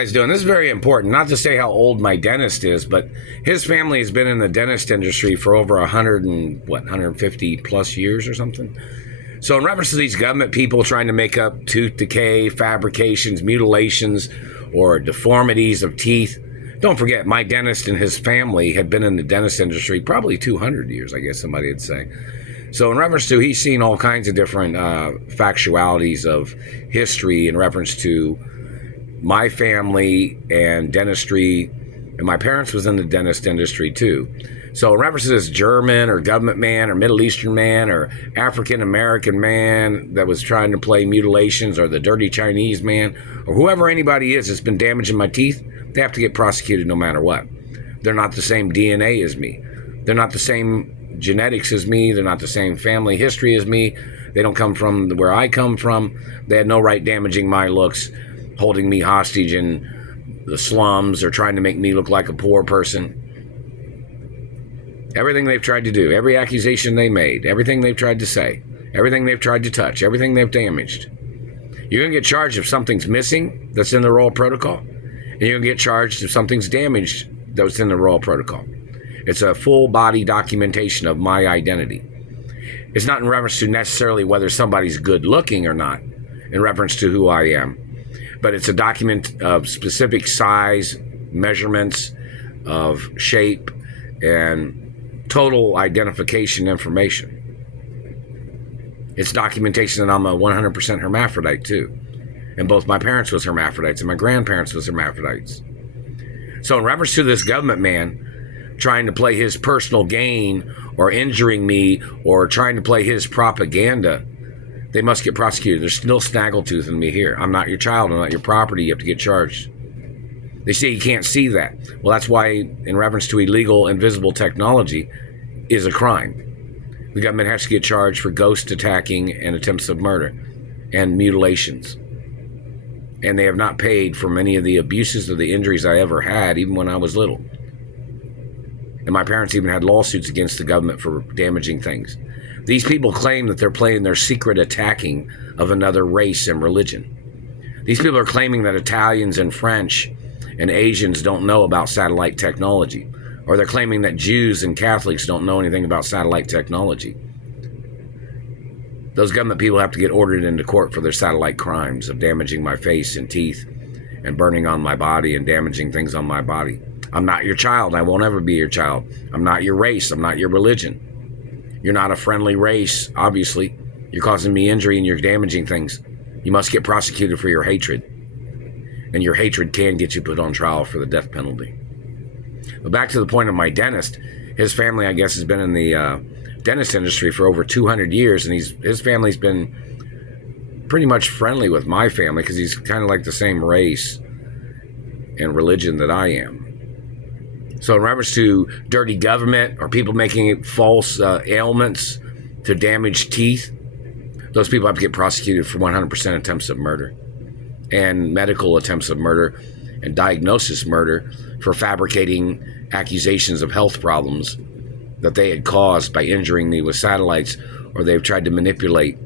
guys doing? This is very important. Not to say how old my dentist is, but his family has been in the dentist industry for over 150 plus years or something. So in reference to these government people trying to make up tooth decay, fabrications, mutilations, or deformities of teeth, don't forget, my dentist and his family had been in the dentist industry probably 200 years, I guess somebody would say. So in reference to, he's seen all kinds of different factualities of history in reference to my family and dentistry, and my parents was in the dentist industry too. So in reference to this German or government man or Middle Eastern man or African American man that was trying to play mutilations, or the dirty Chinese man, or whoever anybody is that's been damaging my teeth, they have to get prosecuted no matter what. They're not the same DNA as me. They're not the same genetics as me. They're not the same family history as me. They don't come from where I come from. They had no right damaging my looks, holding me hostage in the slums, or trying to make me look like a poor person. Everything they've tried to do, every accusation they made, everything they've tried to say, everything they've tried to touch, everything they've damaged. You're going to get charged if something's missing that's in the Royal Protocol, and you're going to get charged if something's damaged that's in the Royal Protocol. It's a full body documentation of my identity. It's not in reference to necessarily whether somebody's good looking or not, in reference to who I am. But it's a document of specific size, measurements, of shape, and total identification information. It's documentation that I'm a 100% hermaphrodite too. And both my parents was hermaphrodites and my grandparents was hermaphrodites. So in reference to this government man trying to play his personal gain, or injuring me, or trying to play his propaganda, they must get prosecuted. There's still snaggletooth in me here. I'm not your child. I'm not your property. You have to get charged. They say you can't see that. Well, that's why, in reference to illegal invisible technology, is a crime. The government has to get charged for ghost attacking and attempts of murder and mutilations. And they have not paid for many of the abuses or the injuries I ever had, even when I was little. And my parents even had lawsuits against the government for damaging things. These people claim that they're playing their secret attacking of another race and religion. These people are claiming that Italians and French and Asians don't know about satellite technology, or they're claiming that Jews and Catholics don't know anything about satellite technology. Those government people have to get ordered into court for their satellite crimes of damaging my face and teeth and burning on my body and damaging things on my body. I'm not your child. I won't ever be your child. I'm not your race. I'm not your religion. You're not a friendly race, obviously. You're causing me injury and you're damaging things. You must get prosecuted for your hatred. And your hatred can get you put on trial for the death penalty. But back to the point of my dentist, his family, I guess, has been in the dentist industry for over 200 years, and his family's been pretty much friendly with my family because he's kind of like the same race and religion that I am. So in reference to dirty government or people making false ailments to damage teeth, those people have to get prosecuted for 100% attempts of murder and medical attempts of murder and diagnosis murder for fabricating accusations of health problems that they had caused by injuring me with satellites, or they've tried to manipulate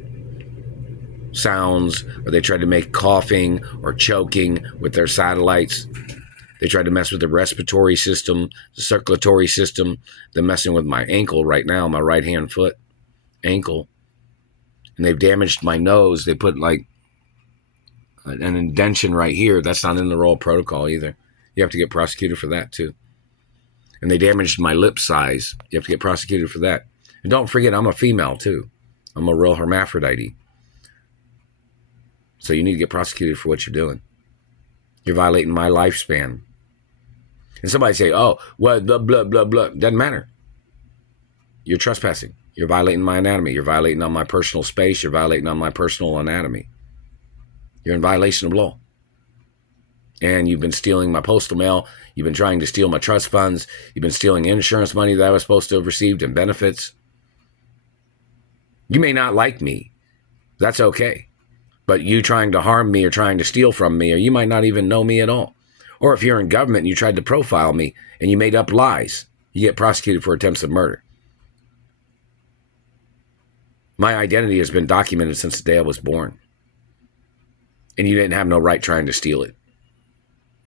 sounds, or they tried to make coughing or choking with their satellites. They tried to mess with the respiratory system, the circulatory system. They're messing with my ankle right now, my right hand foot, ankle. And they've damaged my nose. They put like an indentation right here. That's not in the Royal Protocol either. You have to get prosecuted for that too. And they damaged my lip size. You have to get prosecuted for that. And don't forget, I'm a female too. I'm a real hermaphrodite. So you need to get prosecuted for what you're doing. You're violating my lifespan. And somebody say, oh, well, blah, blah, blah, blah. Doesn't matter. You're trespassing. You're violating my anatomy. You're violating on my personal space. You're violating on my personal anatomy. You're in violation of law. And you've been stealing my postal mail. You've been trying to steal my trust funds. You've been stealing insurance money that I was supposed to have received and benefits. You may not like me. That's okay. But you trying to harm me or trying to steal from me, or you might not even know me at all. Or if you're in government and you tried to profile me and you made up lies, you get prosecuted for attempts of murder. My identity has been documented since the day I was born. And you didn't have no right trying to steal it.